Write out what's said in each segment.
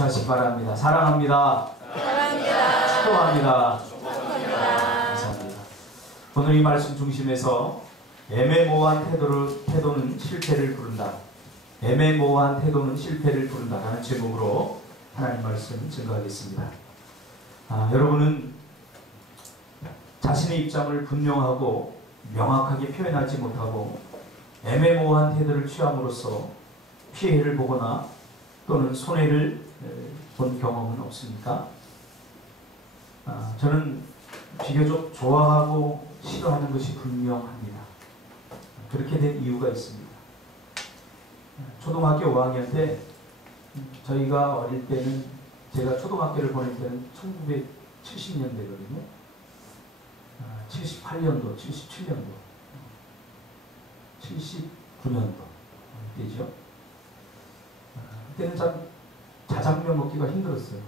다시 바랍니다. 사랑합니다. 사랑합니다. 축복합니다. 축복합니다. 감사합니다. 오늘 이 말씀 중심에서 애매모호한 태도는 실패를 부른다. 애매모호한 태도는 실패를 부른다. 라는 제목으로 하나님 말씀 증거하겠습니다. 여러분은 자신의 입장을 분명하고 명확하게 표현하지 못하고 애매모호한 태도를 취함으로써 피해를 보거나 또는 손해를 본 경험은 없습니까? 저는 비교적 좋아하고 싫어하는 것이 분명합니다. 그렇게 된 이유가 있습니다. 초등학교 5학년 때 저희가 어릴 때는 제가 초등학교를 보낼 때는 1970년대거든요. 78년도, 77년도, 79년도 때죠. 그때는 참 자장면 먹기가 힘들었어요.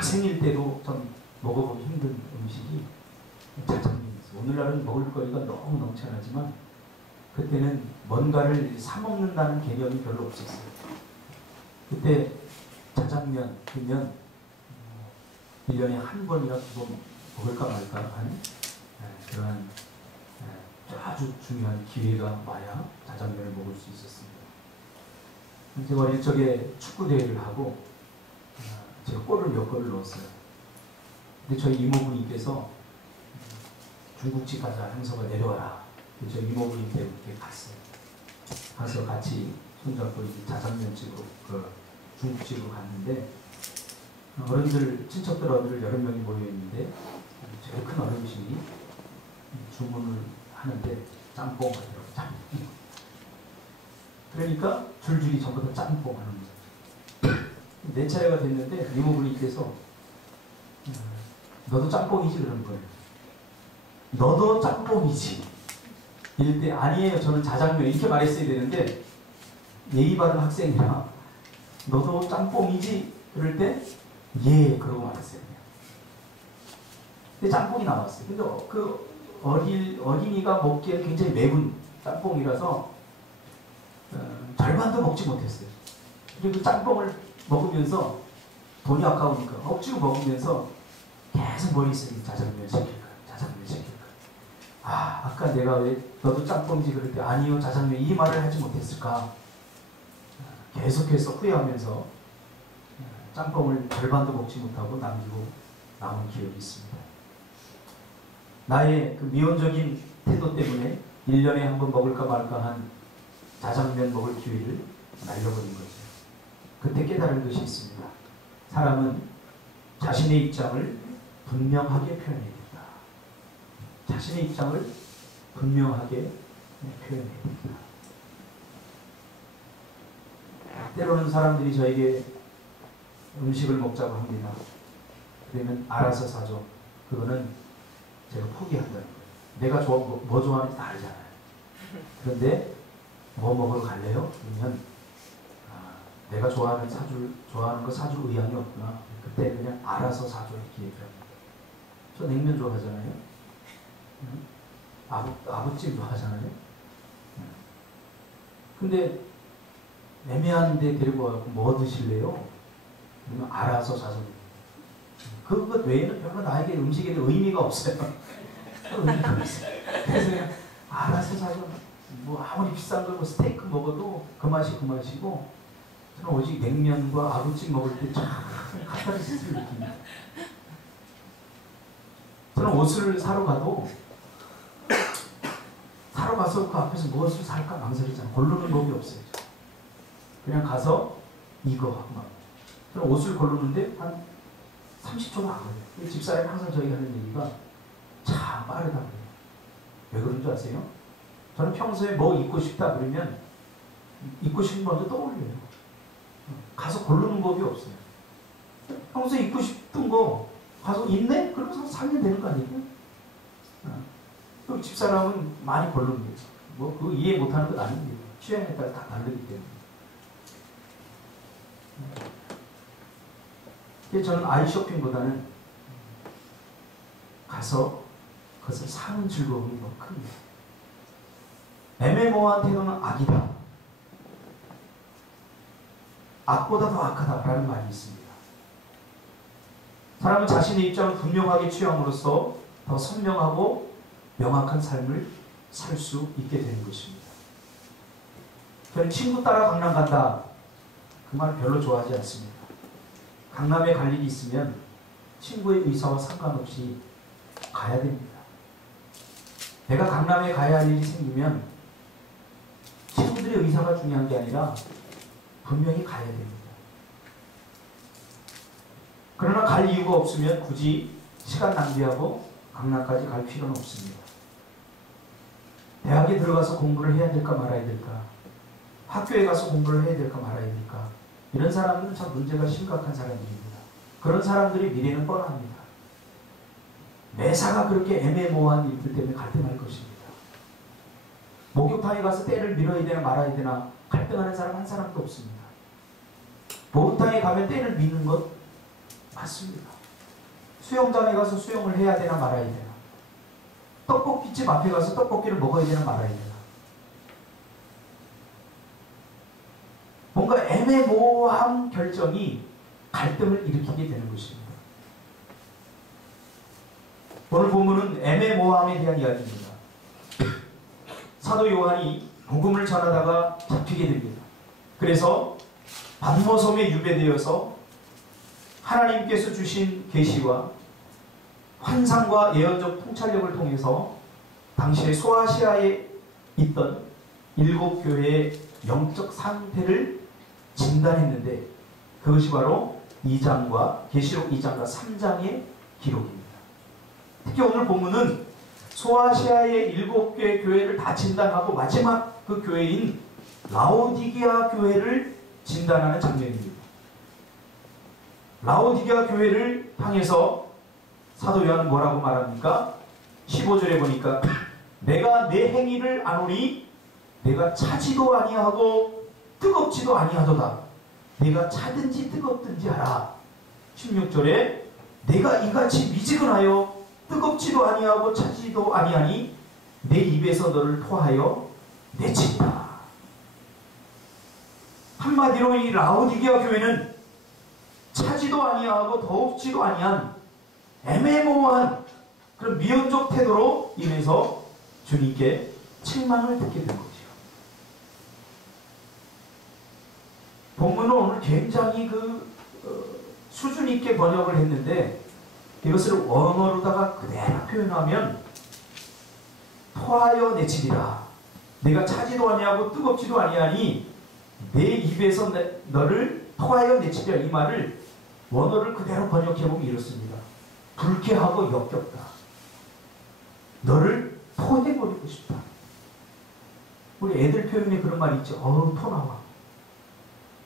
생일 때도 좀 먹어보기 힘든 음식이 자장면이었어요. 오늘날은 먹을 거리가 너무 넘쳐나지만 그때는 뭔가를 사 먹는다는 개념이 별로 없었어요. 그때 자장면 그러면 1년에 한 번이나 두 번 먹을까 말까 하는 그러한 아주 중요한 기회가 와야 자장면을 먹을 수 있었습니다. 제가 어릴 적에 축구 대회를 하고 제가 골을 몇 골을 넣었어요. 근데 저희 이모부님께서 중국집 가자, 형서가 내려와라. 저희 이모부님 때문에 갔어요. 가서 같이 손잡고 자장면집으로 중국집으로 갔는데 어른들, 친척들 어른들 여러 명이 모여 있는데 제일 큰 어르신이 주문을 하는데 짬뽕 하더라고요. 짬뽕. 그러니까 줄줄이 전부 다 짬뽕 하는 거죠. 내 차례가 됐는데 이모부님께서 너도 짬뽕이지 그러는 거예요. 너도 짬뽕이지. 이럴 때 아니에요. 저는 자장면 이렇게 말했어야 되는데 예의 바른 학생이라 너도 짬뽕이지. 그럴 때 예 그러고 말했어요. 근데 짬뽕이 나왔어요. 근데 그 어린이가 먹기에 굉장히 매운 짬뽕이라서 절반도 먹지 못했어요. 그리고 짬뽕을 먹으면서 돈이 아까우니까 억지로 먹으면서 계속 머릿속에 자장면 시킬까 자장면 시킬까. 아까 내가 왜 너도 짬뽕이지 그럴 때 아니요 자장면 이 말을 하지 못했을까. 계속해서 후회하면서 짬뽕을 절반도 먹지 못하고 남기고 남은 기억이 있습니다. 나의 그 미온적인 태도 때문에 1년에 한 번 먹을까 말까 한 자장면 먹을 기회를 날려버린 거죠. 그때 깨달은 것이 있습니다. 사람은 자신의 입장을 분명하게 표현해야 된다. 자신의 입장을 분명하게 표현해야 된다. 때로는 사람들이 저에게 음식을 먹자고 합니다. 그러면 알아서 사줘. 그거는 제가 포기한다는 거예요. 내가 뭐 좋아하는지 다 알잖아요. 그런데 뭐 먹으러 갈래요? 그러면 내가 좋아하는 거 사줄 의향이 없구나. 그때 그냥 알아서 사줘 이렇게 얘기합니다. 저 냉면 좋아하잖아요. 아구찜 좋아하잖아요. 근데 애매한데 데리고 와서 뭐 드실래요? 그러면 알아서 사줘. 그것 외에는 별로 나에게 음식에 대한 의미가 없어요. 의미가 없어요. 그래서 그냥 알아서 사줘. 뭐 아무리 비싼 걸 뭐 스테이크 먹어도 그 맛이 그 맛이고 저는 오직 냉면과 아구찜 먹을 때 참 카타르시스를 느낍니다. 저는 옷을 사러 가도 사러 가서 그 앞에서 무엇을 살까 망설이잖아요. 고르는 법이 없어요. 그냥 가서 이거 하고 막. 저는 옷을 고르는데 한 30초도 안 걸려요. 집사람이 항상 저희가 하는 얘기가 참 빠르다 그래요. 왜 그런 줄 아세요? 저는 평소에 뭐 입고 싶다 그러면 입고 싶은 먼저 떠올려요. 가서 고르는 법이 없어요. 평소에 입고 싶은 거 가서 입네? 그러면서 사면 되는 거 아니에요? 그 집사람은 많이 고르는 거죠. 뭐 그거 이해 못하는 건 아닌데 취향에 따라 다 다르기 때문에. 저는 아이 쇼핑보다는 가서 그것을 사는 즐거움이 더 큽니다. 애매모호한 태도는 악이다. 악보다 더 악하다라는 말이 있습니다. 사람은 자신의 입장을 분명하게 취함으로써 더 선명하고 명확한 삶을 살 수 있게 되는 것입니다. 저는 친구 따라 강남 간다, 그 말 별로 좋아하지 않습니다. 강남에 갈 일이 있으면 친구의 의사와 상관없이 가야 됩니다. 내가 강남에 가야 할 일이 생기면 친구들의 의사가 중요한 게 아니라 분명히 가야 됩니다. 그러나 갈 이유가 없으면 굳이 시간 낭비하고 강남까지 갈 필요는 없습니다. 대학에 들어가서 공부를 해야 될까 말아야 될까, 학교에 가서 공부를 해야 될까 말아야 될까, 이런 사람들은 참 문제가 심각한 사람들입니다. 그런 사람들의 미래는 뻔합니다. 매사가 그렇게 애매모호한 일들 때문에 갈등할 것입니다. 목욕탕에 가서 때를 밀어야 되나 말아야 되나 갈등하는 사람 한 사람도 없습니다. 목욕탕에 가면 때를 미는 것 맞습니다. 수영장에 가서 수영을 해야 되나 말아야 되나, 떡볶이집 앞에 가서 떡볶이를 먹어야 되나 말아야 되나, 뭔가 애매모호한 결정이 갈등을 일으키게 되는 것입니다. 오늘 본문은 애매모호함에 대한 이야기입니다. 사도 요한이 복음을 전하다가 잡히게 됩니다. 그래서 patmos섬에 유배되어서 하나님께서 주신 계시와 환상과 예언적 통찰력을 통해서 당시에 소아시아에 있던 7교회의 영적 상태를 진단했는데, 그것이 바로 2장과 계시록 2장과 3장의 기록입니다. 특히 오늘 본문은 소아시아의 7개의 교회를 다 진단하고 마지막 그 교회인 라오디게아 교회를 진단하는 장면입니다. 라오디게아 교회를 향해서 사도 요한은 뭐라고 말합니까? 15절에 보니까 내가 내 행위를 아노니 내가 차지도 아니하고 뜨겁지도 아니하도다. 내가 차든지 뜨겁든지 하라. 16절에 내가 이같이 미지근하여 뜨겁지도 아니하고 차지도 아니하니 내 입에서 너를 토하여 내친다. 한마디로 이 라오디게아 교회는 차지도 아니하고 더웁지도 아니한 애매모호한 그런 미온적 태도로 임해서 주님께 책망을 듣게 된 거죠. 본문은 오늘 굉장히 수준 있게 번역을 했는데, 이것을 원어로다가 그대로 표현하면 토하여 내치리라. 내가 차지도 아니하고 뜨겁지도 아니하니 내 입에서 너를 토하여 내치리라. 이 말을 원어를 그대로 번역해보면 이렇습니다. 불쾌하고 역겹다. 너를 토해버리고 싶다. 우리 애들 표현에 그런 말이 있죠. 토 나와.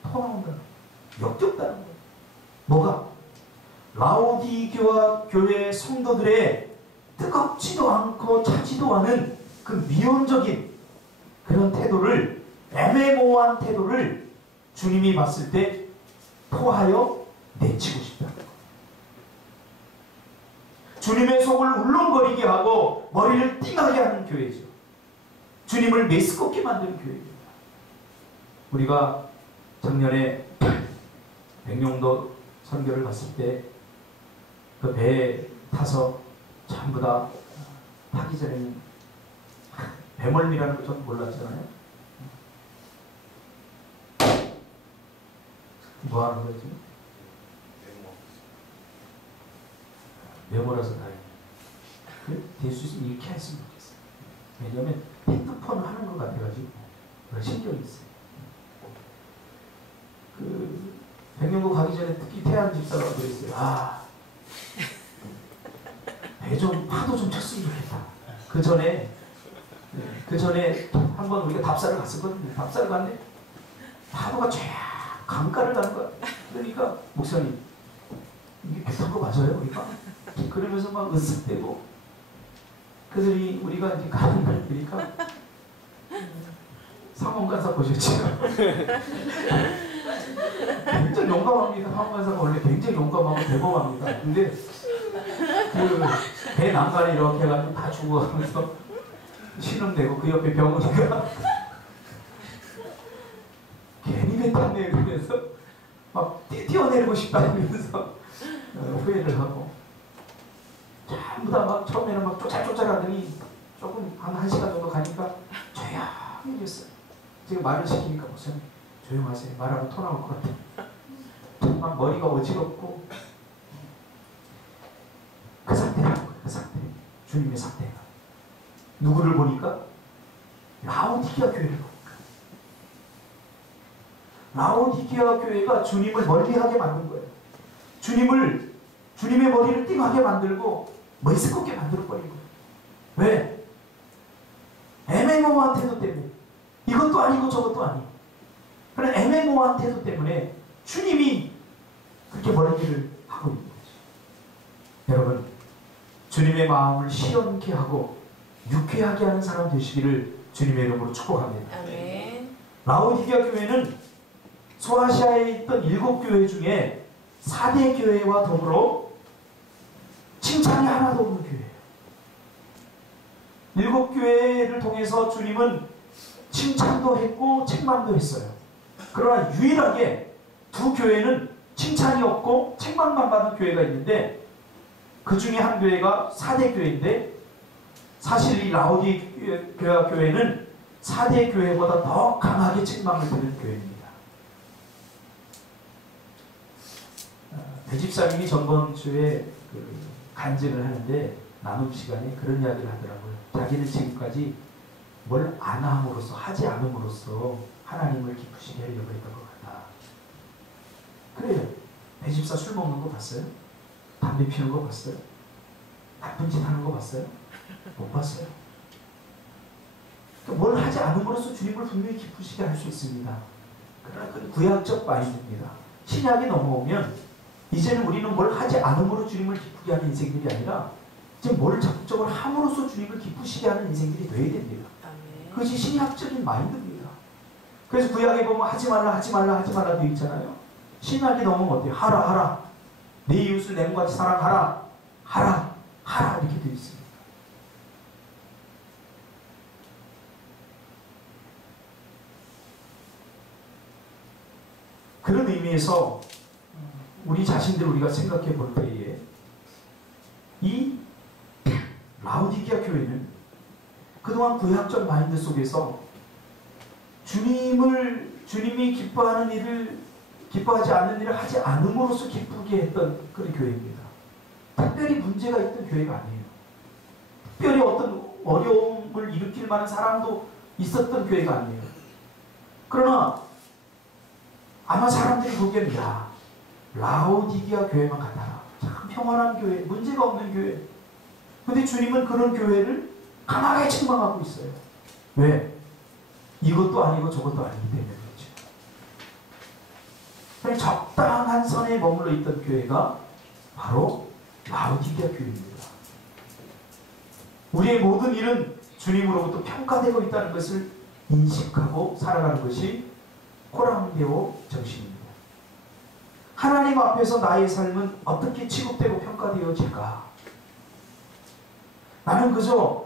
토 나온다는 거예요. 역겹다는 거예요. 뭐가? 라오디게아 교회 성도들의 뜨겁지도 않고 차지도 않은 그 미온적인 그런 태도를, 애매모호한 태도를 주님이 봤을 때 토하여 내치고 싶다는 거예요. 주님의 속을 울렁거리게 하고 머리를 띵하게 하는 교회죠. 주님을 메스껍게 만드는 교회입니다. 우리가 작년에 백령도 선교를 갔을 때 그 배에 타서 전부 다 타기 전에는 배멀미라는 거 전 몰랐잖아요. 뭐 하는 거예요 지금? 메모라서 다행이에요. 될 수 있으면 이렇게 했으면 좋겠어요. 왜냐하면 핸드폰을 하는 것 같아가지고 신경이 있어요. 백령도 가기 전에 특히 태안 집사가 그랬어요. 배 좀 파도 좀 쳤으면 좋겠다. 그 전에 한번 우리가 답사를 갔었거든요. 답사를 갔는데 파도가 쫙 강가를 가는 거야. 그러니까 목사님, 이게 배 탄 거 맞아요? 우리가? 그러면서 막 으쓱대고, 그들이 우리가 이제 가는 걸 보니까 상원간사 보셨죠? 굉장히 용감합니다. 상원간사가 원래 굉장히 용감하고 대범합니다. 근데 그 배 난간에 이렇게 해가지고 다 죽어가면서 신음내고, 그 옆에 병원이가 괜히 배 탔네 그러면서 뛰어내리고 싶다 하면서 후회를 하고, 전부 다 막 처음에는 막 쫓아하더니 조금 한 1시간 정도 가니까 조용해졌어요. 지금 말을 시키니까 목사님 조용하세요. 말하면 토 나올 것 같아요. 정말 머리가 어지럽고 그 상태라는 거예요. 그 상태. 주님의 상태가. 누구를 보니까? 라오디게아 교회를 보니까. 라오디게아 교회가 주님을 멀리하게 만든 거예요. 주님의 머리를 띵하게 만들고 머리스껍게 만들어버린 거예요. 왜? 애매모호한 태도 때문에. 이것도 아니고 저것도 아니고. 그런 애매모호한 태도 때문에 주님이 그렇게 멀리를 하고 있는 거죠. 여러분, 주님의 마음을 시원케 하고 유쾌하게 하는 사람 되시기를 주님의 이름으로 축복합니다. 아멘. 라오디게아 교회는 소아시아에 있던 7교회 중에 4대 교회와 더불어 칭찬이 하나도 없는 교회예요. 7교회를 통해서 주님은 칭찬도 했고 책망도 했어요. 그러나 유일하게 2교회는 칭찬이 없고 책망만 받는 교회가 있는데, 그 중에 한 교회가 4대 교회인데, 사실 이 라오디게아 교회는 4대 교회보다 더 강하게 책망을 듣는 교회입니다. 배집사님이 전번 주에 간증을 하는데 나눔 시간에 그런 이야기를 하더라고요. 자기는 지금까지 뭘 안 함으로써, 하지 않음으로써 하나님을 기쁘시게 하려고 했던 것 같다. 그래요. 배집사 술 먹는 거 봤어요? 담배 피우는 거 봤어요? 나쁜 짓 하는 거 봤어요? 못 봤어요. 그러니까 뭘 하지 않음으로써 주님을 분명히 기쁘시게 할 수 있습니다. 그러나 그건 구약적 마인드입니다. 신약이 넘어오면 이제는 우리는 뭘 하지 않음으로 주님을 기쁘게 하는 인생들이 아니라 이제 뭘 적극적으로 함으로써 주님을 기쁘시게 하는 인생들이 되어야 됩니다. 그것이 신약적인 마인드입니다. 그래서 구약에 보면 하지 말라 되어 있잖아요. 신약이 넘으면 어때요? 하라. 내 이웃을 내 몸같이 사랑하라. 하라 이렇게 되어 있습니다. 그런 의미에서 우리 자신들 우리가 생각해 볼 때에 이 라오디게아 교회는 그동안 구약적 마인드 속에서 주님이 기뻐하는 일을, 기뻐하지 않는 일을 하지 않음으로써 기쁘게 했던 그런 교회입니다. 특별히 문제가 있던 교회가 아니에요. 특별히 어떤 어려움을 일으킬 만한 사람도 있었던 교회가 아니에요. 그러나 아마 사람들이 보기에는 라오디게아 교회만 같아라. 참 평안한 교회, 문제가 없는 교회. 근데 주님은 그런 교회를 강하게 책망하고 있어요. 왜? 이것도 아니고 저것도 아니기 때문에 그렇죠. 적당한 선에 머물러 있던 교회가 바로 라오디게아 교회입니다. 우리의 모든 일은 주님으로부터 평가되고 있다는 것을 인식하고 살아가는 것이 코람데오 정신입니다. 하나님 앞에서 나의 삶은 어떻게 취급되고 평가되어질까? 나는 그저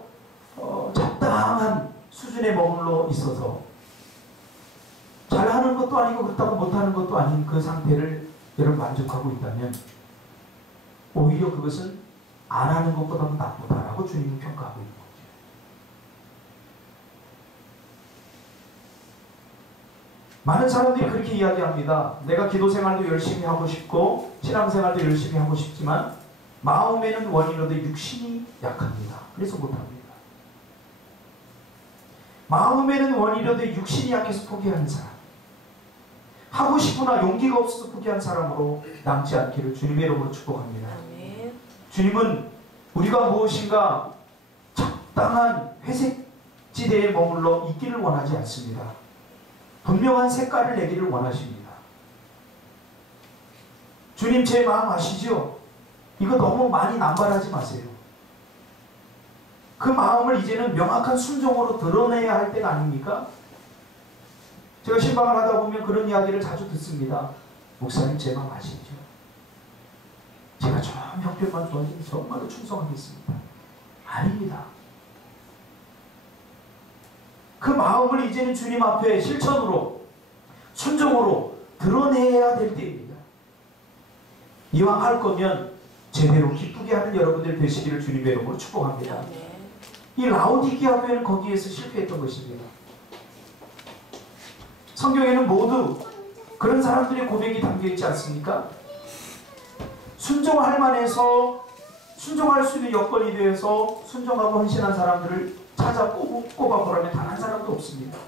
적당한 수준에 머물러 있어서 잘하는 것도 아니고 그렇다고 못하는 것도 아닌 그 상태를 여러분 만족하고 있다면 오히려 그것은 안 하는 것보다도 나쁘다라고 주님은 평가하고 있는 거죠. 많은 사람들이 그렇게 이야기합니다. 내가 기도생활도 열심히 하고 싶고 신앙생활도 열심히 하고 싶지만 마음에는 원인으로 육신이 약합니다. 그래서 못합니다. 마음에는 원인으로 육신이 약해서 포기하는 사람, 하고 싶으나 용기가 없어서 포기한 사람으로 남지 않기를 주님의 이름으로 축복합니다. 아멘. 주님은 우리가 무엇인가 적당한 회색 지대에 머물러 있기를 원하지 않습니다. 분명한 색깔을 내기를 원하십니다. 주님 제 마음 아시죠? 이거 너무 많이 남발하지 마세요. 그 마음을 이제는 명확한 순종으로 드러내야 할 때가 아닙니까? 제가 신방을 하다 보면 그런 이야기를 자주 듣습니다. 목사님 제 마음 아시죠? 제가 좀 형편만 좋아지면 정말로 충성하겠습니다. 아닙니다. 그 마음을 이제는 주님 앞에 실천으로 순종으로 드러내야 될 때입니다. 이왕 할 거면 제대로 기쁘게 하는 여러분들 되시기를 주님의 이름으로 축복합니다. 이 라오디게아 교회는 거기에서 실패했던 것입니다. 성경에는 모두 그런 사람들의 고백이 담겨있지 않습니까? 순종할 만해서 순종할 수 있는 여건이 되어서 순종하고 헌신한 사람들을 찾아 꼽아보라면 단 한 사람도 없습니다.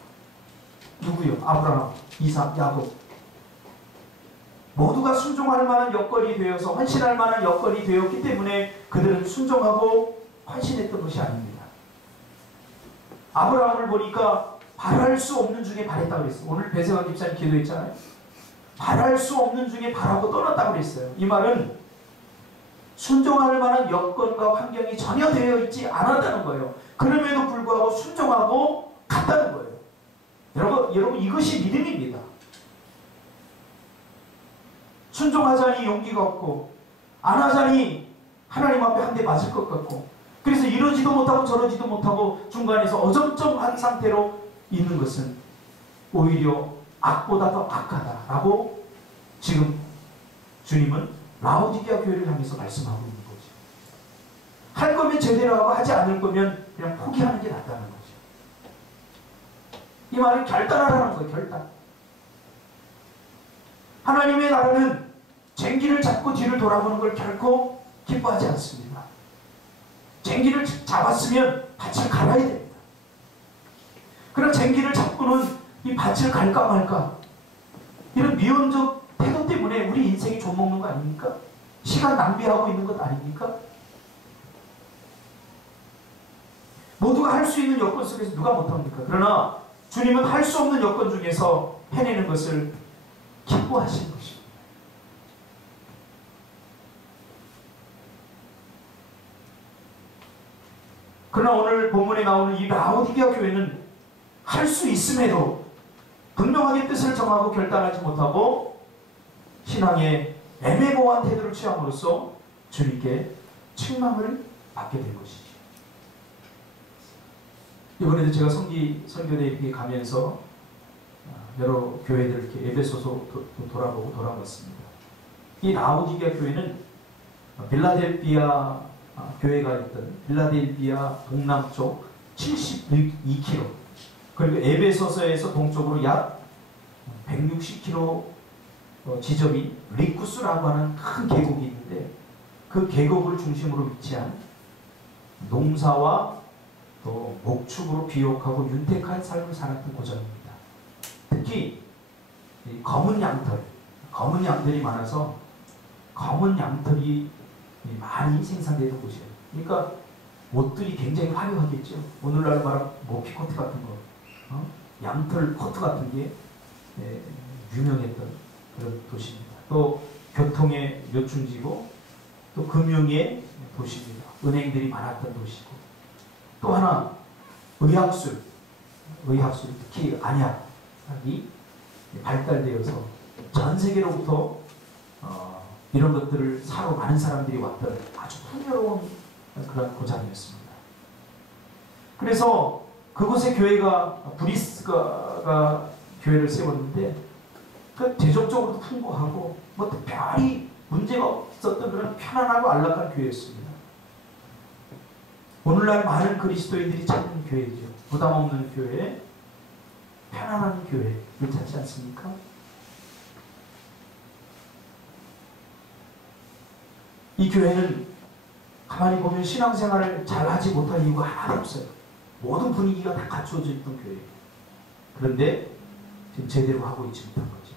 누구요? 아브라함, 이삭, 야곱. 모두가 순종할 만한 여건이 되어서 헌신할 만한 여건이 되었기 때문에 그들은 순종하고 헌신했던 것이 아닙니다. 아브라함을 보니까 바랄 수 없는 중에 바랬다고 그랬어요. 오늘 배세환 집사님 기도했잖아요. 바랄 수 없는 중에 바라고 떠났다고 그랬어요. 이 말은 순종할 만한 여건과 환경이 전혀 되어 있지 않았다는 거예요. 그럼에도 불구하고 순종하고 갔다는 거예요. 여러분 이것이 믿음입니다. 순종하자니 용기가 없고 안 하자니 하나님 앞에 한 대 맞을 것 같고 그래서 이러지도 못하고 저러지도 못하고 중간에서 어정쩡한 상태로 있는 것은 오히려 악보다 더 악하다라고 지금 주님은 라오디게아 교회를 향해서 말씀하고 있는 거죠. 할 거면 제대로 하고 하지 않을 거면 그냥 포기하는 게 낫다는 거죠. 이 말은 결단하라는 거예요. 결단. 하나님의 나라는 쟁기를 잡고 뒤를 돌아보는 걸 결코 기뻐하지 않습니다. 쟁기를 잡았으면 밭을 갈아야 됩니다. 그럼 쟁기를 잡고는 이 밭을 갈까 말까 이런 미온적 태도 때문에 우리 인생이 좀먹는 거 아닙니까? 시간 낭비하고 있는 것 아닙니까? 모두가 할 수 있는 여건 속에서 누가 못합니까? 그러나 주님은 할 수 없는 여건 중에서 해내는 것을 기뻐하시는 것입니다. 그러나 오늘 본문에 나오는 이 라오디게아 교회는 할 수 있음에도 분명하게 뜻을 정하고 결단하지 못하고 신앙의 애매모호한 태도를 취함으로써 주님께 책망을 받게 된 것이죠. 이번에도 제가 선교대 이렇게 가면서 여러 교회들 이렇게 에베소서 돌아보고 돌아봤습니다. 이 라오디게아 교회는 빌라델비아 교회가 있던 빌라델비아 동남쪽 72km 그리고 에베소서에서 동쪽으로 약 160km 지점인 리쿠스라고 하는 큰 계곡이 있는데 그 계곡을 중심으로 위치한 농사와 또 목축으로 비옥하고 윤택한 삶을 살았던 고장입니다. 특히 검은 양털이 많아서 검은 양털이 많이 생산되는 곳이에요. 그러니까 옷들이 굉장히 화려하겠죠. 오늘날 말하면 모피코트 같은 거, 양털 코트 같은 게 유명했던 그런 도시입니다. 또 교통의 요충지고 또 금융의 도시입니다. 은행들이 많았던 도시고 또 하나 의학술 특히 안약이 발달되어서 전 세계로부터 이런 것들을 사러 많은 사람들이 왔던 아주 풍요로운 그런 고장이었습니다. 그래서 그곳의 교회가 브리스가가 교회를 세웠는데 그 재정적으로도 풍부하고 뭐 특별히 문제가 없었던 그런 편안하고 안락한 교회였습니다. 오늘날 많은 그리스도인들이 찾는 교회죠. 부담 없는 교회, 편안한 교회를 찾지 않습니까? 이 교회는 가만히 보면 신앙생활을 잘하지 못할 이유가 하나도 없어요. 모든 분위기가 다 갖추어져 있던 교회예요. 그런데 지금 제대로 하고 있지 못한 거죠.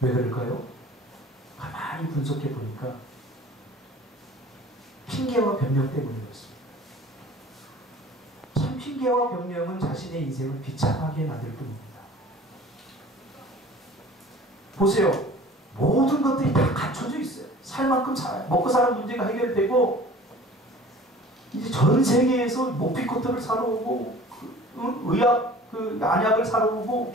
왜 그럴까요? 가만히 분석해 보니까 핑계와 변명 때문에 그렇습니다. 참 핑계와 변명은 자신의 인생을 비참하게 만들 뿐입니다. 보세요. 모든 것들이 다 갖춰져 있어요. 살 만큼 살아요. 먹고 사는 문제가 해결되고 이제 전 세계에서 모피코트를 사러 오고 의학 안약을 사러 오고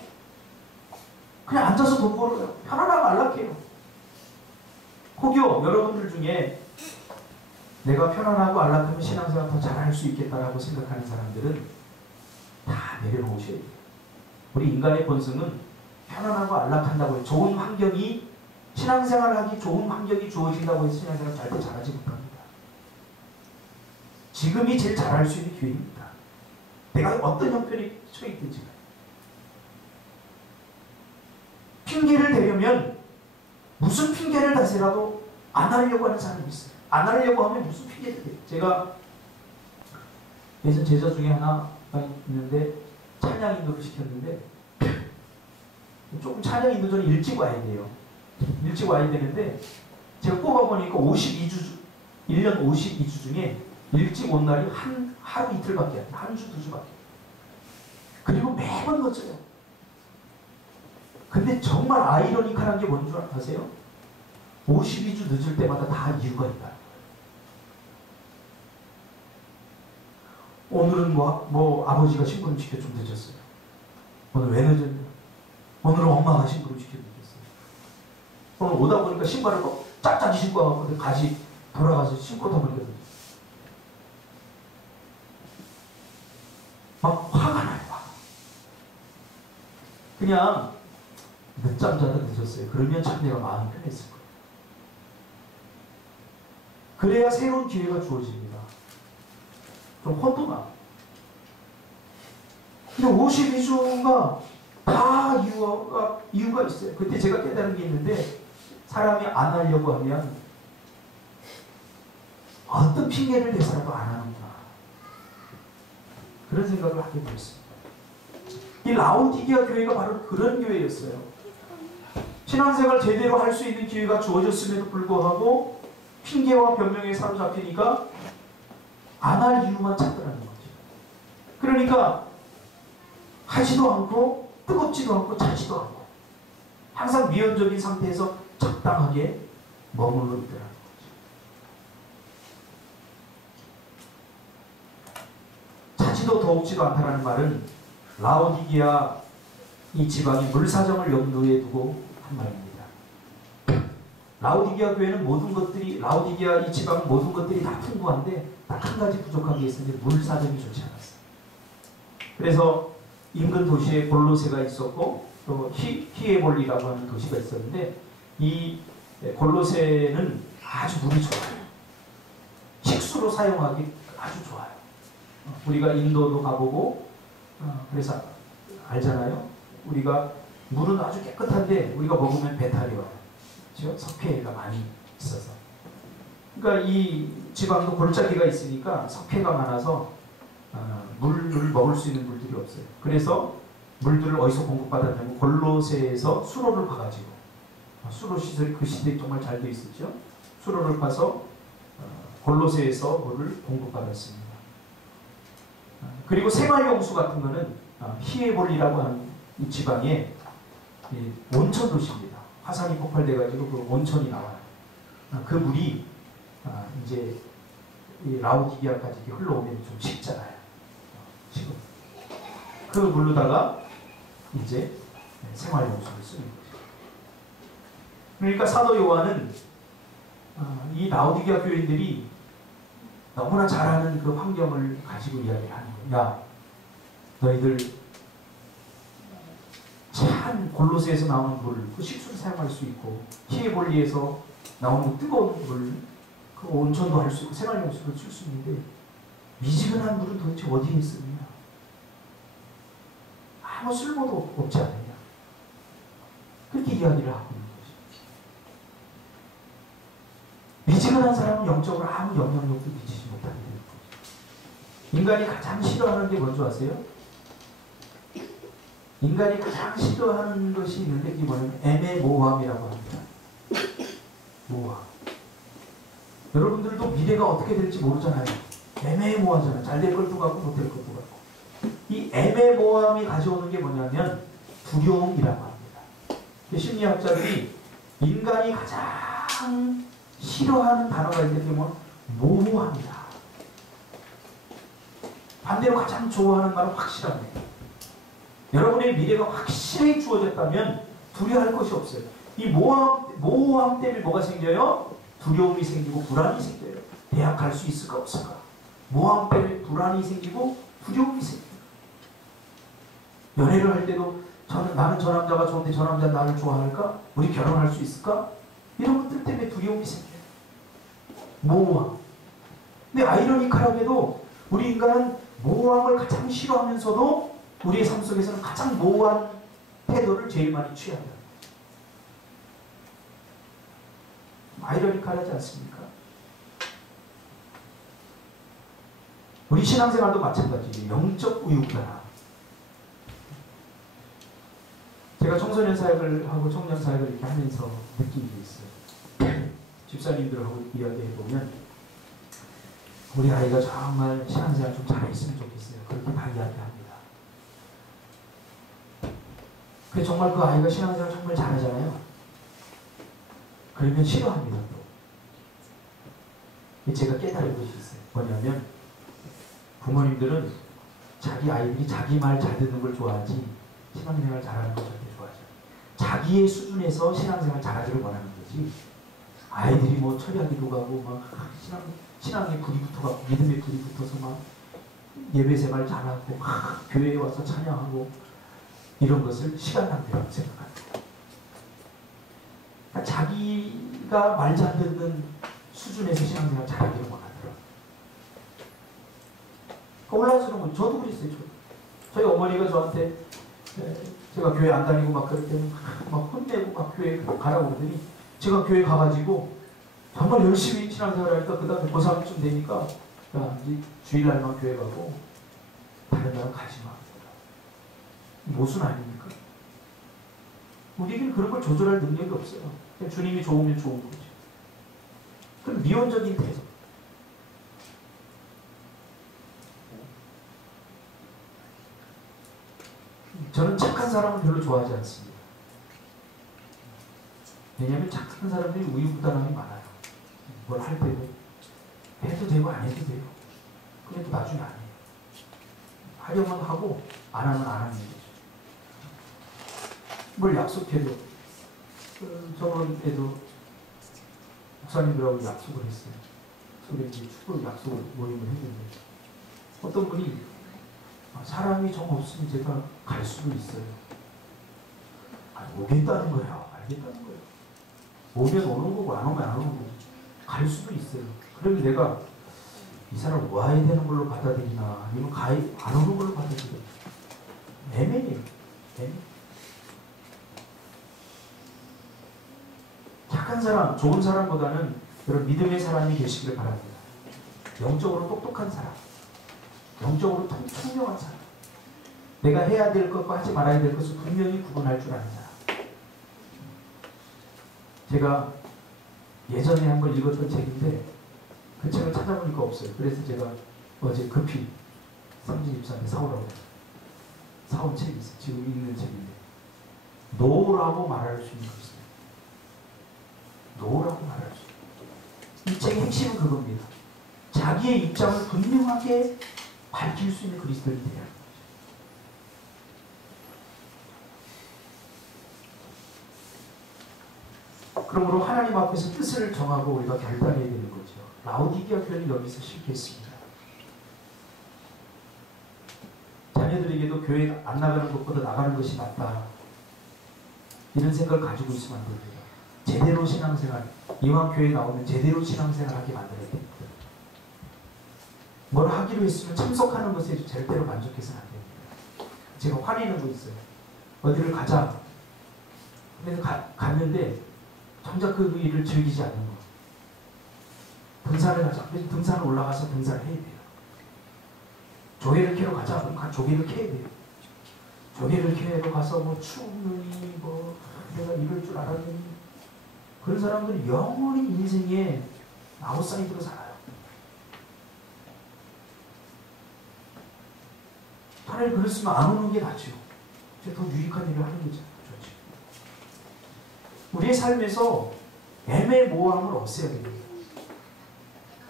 그냥 앉아서 돈 벌어요. 편안하고 안락해요. 혹여 여러분들 중에 내가 편안하고 안락하면 신앙생활 더 잘할 수 있겠다라고 생각하는 사람들은 다 내려놓으셔야 돼요. 우리 인간의 본성은 편안하고 안락한다고 해요. 좋은 환경이 신앙생활하기 좋은 환경이 주어진다고 해서 신앙생활 절대 잘하지 못합니다. 지금이 제일 잘할 수 있는 기회입니다. 내가 어떤 형편에 처해있든지 핑계를 대려면 무슨 핑계를 대서라도 안 하려고 하는 사람이 있어요. 안 하려고 하면 무슨 핑계를 대요. 제가 예전 제자 중에 하나가 있는데 찬양 인도를 시켰는데 조금 찬양 인도 전에 일찍 와야 돼요. 일찍 와야 되는데 제가 꼽아보니까 1년 52주 중에 일찍 온 날이 하루 이틀밖에 안 돼요. 한 주, 두 주밖에. 그리고 매번 늦어요. 근데 정말 아이러니컬한 게 뭔 줄 아세요? 52주 늦을 때마다 다 이유가 있다. 오늘은 뭐 아버지가 심부름시켜 좀 늦었어요. 오늘 왜 늦었냐? 오늘은 엄마가 심부름시켜 늦었어요. 오늘 오다 보니까 신발을 짝짝이 신고 와갖고 가지 돌아가서 신고 다 버리거든요. 막 화가 나요. 그냥 늦잠 자다 늦었어요. 그러면 참 내가 마음이 편했을 거예요. 그래야 새로운 기회가 주어집니다. 좀 혼도 나. 근데 52주가 다 이유가 있어요. 그때 제가 깨달은 게 있는데 사람이 안 하려고 하면 어떤 핑계를 대서라도 안 하는구나. 그런 생각을 하게 됐습니다. 이 라오디게아 교회가 바로 그런 교회였어요. 신앙생활 제대로 할 수 있는 기회가 주어졌음에도 불구하고 핑계와 변명에 사로잡히니까 안 할 이유만 찾더라는 거죠. 그러니까 하지도 않고 뜨겁지도 않고 차지도 않고 항상 미온적인 상태에서 적당하게 머물러 있더라는 거죠. 차지도 더욱지도 않다라는 말은 라오디게아 이 지방이 물사정을 염두에 두고 한 말입니다. 라오디게아 교회는 모든 것들이, 라오디게아 이 지방은 모든 것들이 다 풍부한데 딱 한 가지 부족한 게 있었는데 물사정이 좋지 않았어요. 그래서 인근 도시에 골로새가 있었고 또 히에볼리라고 하는 도시가 있었는데 이 골로새는 아주 물이 좋아요. 식수로 사용하기 아주 좋아요. 우리가 인도도 가보고 그래서 알잖아요. 우리가 물은 아주 깨끗한데 우리가 먹으면 배탈이 와요. 그렇죠? 석회가 많이 있어서. 그러니까 이 지방도 골짜기가 있으니까 석회가 많아서 물을 먹을 수 있는 물들이 없어요. 그래서 물들을 어디서 공급받았냐면 골로새에서 수로를 파가지고, 수로 시설이 그 시대에 정말 잘 돼 있었죠. 수로를 파서 골로새에서 물을 공급받았습니다. 그리고 생활용수 같은 거는 히에볼리라고 하는 이 지방에 온천 도시입니다. 화산이 폭발돼가지고 그 온천이 나와요. 그 물이 이제 이 라오디게아까지 흘러오면 좀 식잖아요. 지금 그 물로다가 이제 생활용수를 쓰는 거죠. 그러니까 사도 요한은 이 라오디게아 교인들이 너무나 잘하는 그 환경을 가지고 이야기를 하는 거예요. 야, 너희들 찬 골로새에서 나오는 물, 그 식수를 사용할 수 있고 히에볼리에서 나오는 뜨거운 물, 그 온천도 할 수 있고 생활용수를 쓸 수 있는데 미지근한 물은 도대체 어디에 쓰느냐? 아무 쓸모도 없지 않느냐? 그렇게 이야기를 하고 있는 거죠. 미지근한 사람은 영적으로 아무 영향력도 미치지 못하게 되는 거죠. 인간이 가장 싫어하는 게 뭔지 아세요? 인간이 가장 싫어하는 것이 있는데 그게 뭐냐면 애매모호함이라고 합니다. 모호함. 여러분들도 미래가 어떻게 될지 모르잖아요. 애매모호하잖아요. 잘 될 것도 같고 못 될 것도 같고. 이 애매모호함이 가져오는 게 뭐냐면 두려움이라고 합니다. 심리학자들이 인간이 가장 싫어하는 단어가 있는데 그게 뭐 모호함이다. 반대로 가장 좋아하는 말은 확실합니다. 여러분의 미래가 확실히 주어졌다면 두려워할 것이 없어요. 이 모호함 때문에 뭐가 생겨요? 두려움이 생기고 불안이 생겨요. 대학 갈 수 있을까 없을까? 모호함 때문에 불안이 생기고 두려움이 생겨요. 연애를 할 때도 나는 저 남자가 좋은데 저 남자는 나를 좋아할까? 우리 결혼할 수 있을까? 두려움이 생겨요. 모호함. 근데 아이러니컬하게도 우리 인간은 모호함을 가장 싫어하면서도 우리의 삶 속에서는 가장 모호한 태도를 제일 많이 취합니다. 아이러니컬하지 않습니까? 우리 신앙생활도 마찬가지예요. 영적 우유부단함. 제가 청소년 사역을 하고 청년 사역을 이렇게 하면서 느낀 게 있어요. 집사님들하고 이야기해보면 우리 아이가 정말 신앙생활 좀 잘했으면 좋겠어요. 그렇게 다 이야기합니다. 근데 정말 그 아이가 신앙생활 정말 잘하잖아요. 그러면 싫어합니다. 또. 제가 깨달은 것이 있어요. 뭐냐면 부모님들은 자기 아이들이 자기 말 잘 듣는 걸 좋아하지 신앙생활 잘하는 걸 절대 좋아하지 않아요. 자기의 수준에서 신앙생활 잘하기를 원하는 거지. 아이들이 뭐 철야기도 가고 막 신앙에 불이 붙어가고 믿음에 불이 붙어서 막 예배 생활 잘하고 교회에 와서 찬양하고 이런 것을 시간 낭비라고 생각합니다. 그러니까 자기가 말 잘 듣는 수준에서 신앙생활 잘하기를 원하더라고요. 올라와서는 뭐 저도 그랬어요. 저희 어머니가 저한테 제가 교회 안 다니고 막 그럴 때는 막 혼내고 막 교회 가라고 그러더니 제가 교회 가가지고 정말 열심히 신앙생활 하니까 그 다음에 고3쯤 되니까 야, 이제 주일날만 교회 가고 다른 날은 가지 마. 모순 아닙니까? 우리에게는 그런 걸 조절할 능력이 없어요. 그냥 주님이 좋으면 좋은 거죠. 그럼 미온적인 태도. 저는 착한 사람을 별로 좋아하지 않습니다. 왜냐하면 착한 사람들이 우유부단함이 많아요. 뭘 할 때도 해도 되고 안 해도 돼요. 그래도 나중에 안 해요. 하려면 하고 안 하면 안 하는 거죠. 뭘 약속해도 저번에도 목사님들하고 약속을 했어요. 그래서 이제 축구 약속을 모임을 했는데 어떤 분이 사람이 정 없으면 제가 갈 수도 있어요. 오겠다는 거예요. 알겠다는 거예요. 오면 오는 거고 안 오면 안 오는 거고 갈 수도 있어요. 그러면 내가 이 사람 와야 되는 걸로 받아들이나 아니면 안 오는 걸로 받아들이나 애매해요. 애매. 착한 사람, 좋은 사람보다는 여러분 믿음의 사람이 계시기를 바랍니다. 영적으로 똑똑한 사람, 영적으로 총명한 사람, 내가 해야 될 것과 하지 말아야 될 것을 분명히 구분할 줄 아는 사람. 제가 예전에 한번 읽었던 책인데 그 책을 찾아보니까 없어요. 그래서 제가 어제 급히 삼진 집사한테 사오라고 사온 책이 있어요. 지금 읽는 책인데 노라고 말할 수 있는 것이에요. 노라고 말할 수 있어요. 이 책의 핵심은 그겁니다. 자기의 입장을 분명하게 밝힐 수 있는 그리스도인이 되어야 합니다. 그러므로 하나님 앞에서 뜻을 정하고 우리가 결단해야 되는 거죠. 라오디게아 교회는 여기서 실패했습니다. 자녀들에게도 교회 안 나가는 것보다 나가는 것이 낫다. 이런 생각을 가지고 있으면 안 됩니다. 제대로 신앙생활, 이왕 교회에 나오면 제대로 신앙생활 하게 만들어야 됩니다. 뭘 하기로 했으면 참석하는 것에 절대로 만족해서는 안 됩니다. 제가 화내는 거 있어요. 어디를 가자. 그래서 갔는데 정작 그 일을 즐기지 않는 거. 등산을 가자. 그래서 등산을 올라가서 등산을 해야 돼요. 조개를 캐러 가자. 그럼 조개를 캐야 돼요. 조개를 캐러 가서 뭐 추우니 뭐 내가 이럴 줄 알았더니 그런 사람들은 영원히 인생에 아웃사이드로 살아요. 차라리 그랬으면 안 오는 게 낫죠. 더 유익한 일을 하는 거죠. 좋죠. 우리의 삶에서 애매모호함을 없애야 됩니다.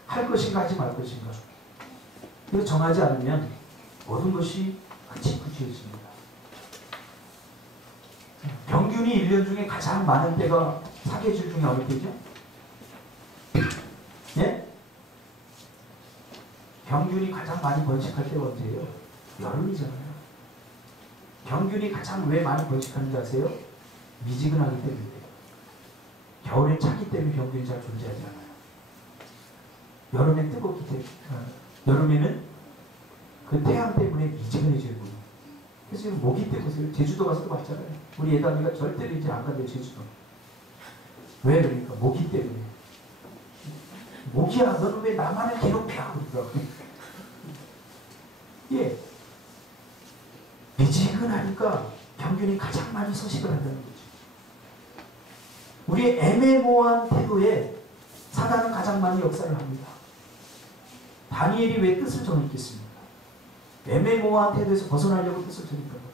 할 것인가 하지 말 것인가. 이거 정하지 않으면 모든 것이 흐지부지해집니다. 평균이 1년 중에 가장 많은 때가 사계절 중에 어느 때죠? 예? 평균이 가장 많이 번식할 때가 언제예요? 여름이잖아요. 평균이 가장 왜 많이 번식하는지 아세요? 미지근하기 때문에. 겨울엔 차기 때문에 병균이 잘 존재하지 않아요. 여름엔 뜨겁기 때문에, 여름에는 그 태양 때문에 미지근해지고. 그래서 지금 모기 때문에 제주도 가서도 봤잖아요. 우리 예담이가 절대로 이제 안 간대요, 제주도. 왜 그러니까? 모기 때문에. 모기야, 너는 왜 나만을 괴롭혀? 그러더라고요. 예. 미지근하니까 병균이 가장 많이 서식을 한다는 거죠. 우리의 애매모호한 태도에 사단은 가장 많이 역사를 합니다. 다니엘이 왜 뜻을 정했겠습니까? 애매모호한 태도에서 벗어나려고 뜻을 정했던 거예요.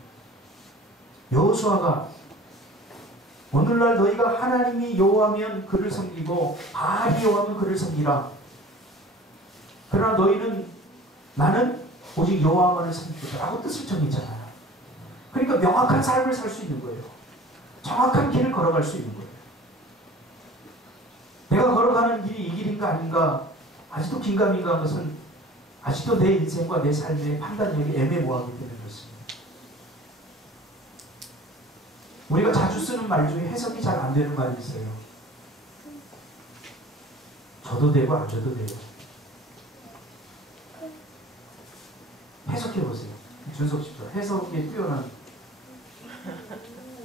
여호수아가 오늘날 너희가 하나님이 여호와면 그를 섬기고 바알이 여호와면 그를 섬기라. 그러나 너희는 나는 오직 여호와만을 섬기겠다라고 뜻을 정했잖아요. 그러니까 명확한 삶을 살 수 있는 거예요. 정확한 길을 걸어갈 수 있는 거예요. 내가 걸어가는 길이 이 길인가 아닌가 아직도 긴가민가 한 것은 아직도 내 인생과 내 삶의 판단력이 애매모호하기 때문에 그렇습니다. 우리가 자주 쓰는 말 중에 해석이 잘 안 되는 말이 있어요. 줘도 되고 안 줘도 돼요. 해석해보세요. 준석 씨도 해석에 뛰어난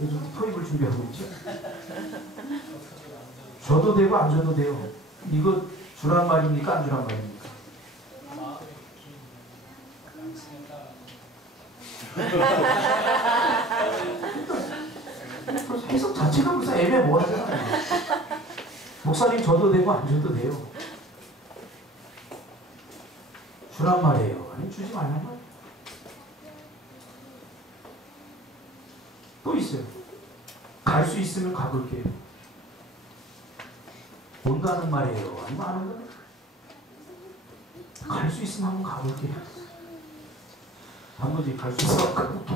요즘 토익을 준비하고 있죠. 줘도 되고 안 줘도 돼요. 이거 주란 말입니까? 안 주란 말입니까? 해석 자체가 무슨 애매모호하잖아요. 목사님 줘도 되고 안 줘도 돼요. 주란 말이에요. 아니 주지 말란 말. 또 있어요. 갈 수 있으면 가볼게요. 못 가는 말이에요. 아니면 안 가는 말. 갈 수 있으면 한번 가볼게요. 단무지 갈 수 있어 가볼게.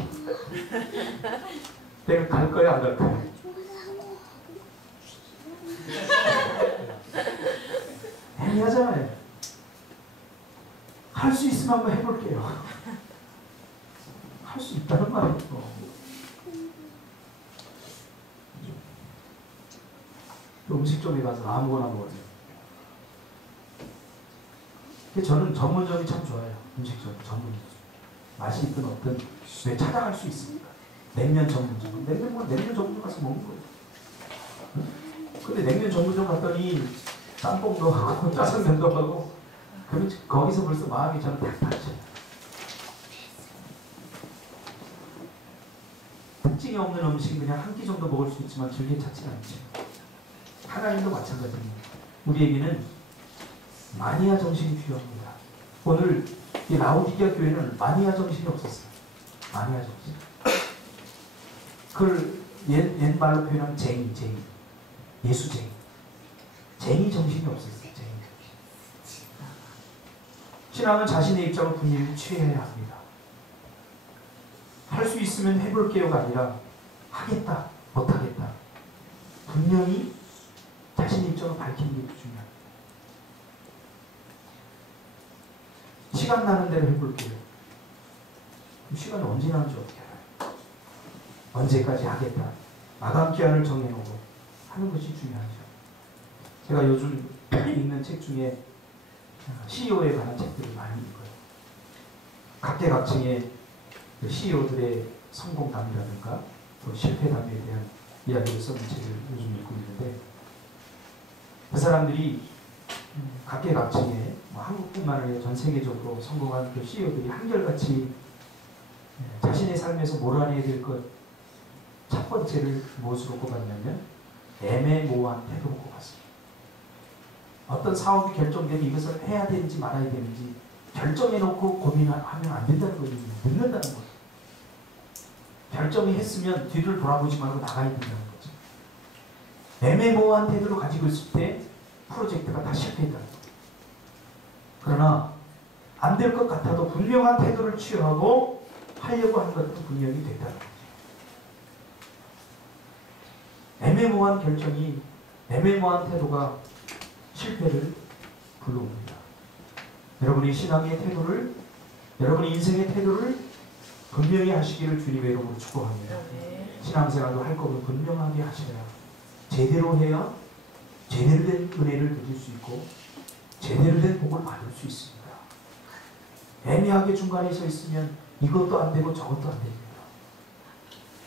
내가 갈 거야 안 갈 거야? 애매하잖아요. 할 수 있으면 한번 해볼게요. 할 수 있다는 말이에요. 음식점에 가서 아무거나 먹어요. 저는 전문점이 참 좋아요. 음식점 전문점. 맛이 있든 어떤 왜 찾아갈 수 있습니까? 냉면 전문점. 냉면 전문점 가서 먹는 거예요. 근데 냉면 전문점 갔더니 짬뽕도 하고 짜장면도 하고 그러면 거기서 벌써 마음이 저는 딱 다르죠. 특징이 없는 음식은 그냥 한 끼 정도 먹을 수 있지만 즐겨 찾지는 않죠. 하나님도 마찬가지입니다. 우리에게는 마니아 정신이 필요합니다. 오늘 이 라오디게아 교회는 마니아 정신이 없었어요. 마니아 정신. 그걸 옛말로 표현하면 쟁이. 예수쟁이. 쟁이 정신이 없었어요. 쟁이 정신. 신앙은 자신의 입장을 분명히 취해야 합니다. 할 수 있으면 해볼게요가 아니라 하겠다, 못하겠다. 분명히 자신의 입장을 밝히는 게 중요합니다. 시간 나는 대로 해볼게요. 시간이 언제 나는지 어떻게 알아요? 언제까지 하겠다. 마감 기한을 정해놓고 하는 것이 중요하죠. 제가 요즘 읽는 책 중에 CEO에 관한 책들을 많이 읽어요. 각계각층의 CEO들의 성공담이라든가 또 실패담에 대한 이야기를 써는 책을 요즘 읽고 있는데 그 사람들이 각계각층의 한국뿐만 아니라 전 세계적으로 성공한 그 CEO들이 한결같이 자신의 삶에서 뭘 해야 될 것 첫 번째를 무엇으로 꼽았냐면 애매모호한 태도로 꼽았습니다. 어떤 사업이 결정되면 이것을 해야 되는지 말아야 되는지 결정해놓고 고민하면 안 된다는 거예요. 늦는다는 거예요. 결정이 했으면 뒤를 돌아보지 말고 나가야 된다는 거죠. 애매모호한 태도를 가지고 있을 때 프로젝트가 다 실패했다는 거예요. 그러나 안 될 것 같아도 분명한 태도를 취하고 하려고 하는 것도 분명히 됐다는 거죠. 애매모호한 결정이, 애매모호한 태도가 실패를 불러옵니다. 여러분이 신앙의 태도를, 여러분이 인생의 태도를 분명히 하시기를 주님의 이름으로 축복합니다. 신앙생활도 할 거면 분명하게 하셔야, 제대로 해야 제대로 된 은혜를 누릴 수 있고 제대로 된 복을 받을 수 있습니다. 애매하게 중간에 서 있으면 이것도 안 되고 저것도 안 됩니다.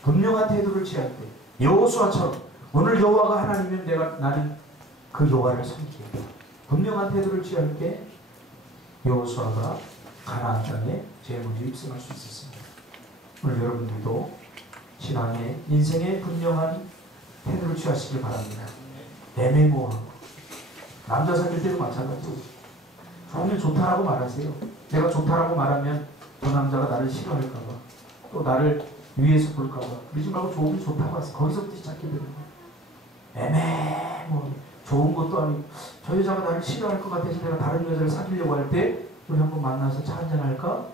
분명한 태도를 취할 때 여호수아처럼 오늘 여호와가 하나님이면 나는 그 여호와를 섬기겠다. 분명한 태도를 취할 때 여호수아가 가나안 땅에 제일 먼저 입성할 수 있었습니다. 오늘 여러분들도 신앙의 인생의 분명한 태도를 취하시길 바랍니다. 애매모호하고 남자 사귈 때도 마찬가지고 좋으면 좋다라고 말하세요. 내가 좋다라고 말하면 저 남자가 나를 싫어할까봐 또 나를 위에서 볼까봐 그러지 말고 좋으면 좋다고 하세요. 거기서부터 시작해야 되는 거예요. 애매모호 좋은 것도 아니고 저 여자가 나를 싫어할 것 같아서 내가 다른 여자를 사귀려고 할 때 우리 한번 만나서 차 한잔 할까?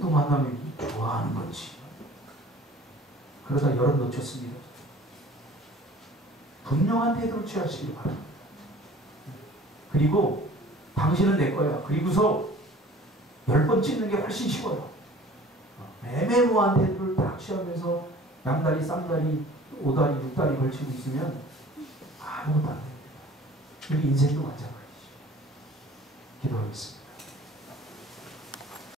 또 만나면 좋아하는 거지. 그러다 여론 놓쳤습니다. 분명한 태도를 취하시길 바랍니다. 그리고 당신은 내 거야. 그리고서 10번 찍는 게 훨씬 쉬워요. 애매모호한 태도를 딱 취하면서 양다리, 쌍다리, 5다리, 6다리 걸치고 있으면 아무것도 안 됩니다. 우리 인생도 마찬가지죠. 기도하겠습니다.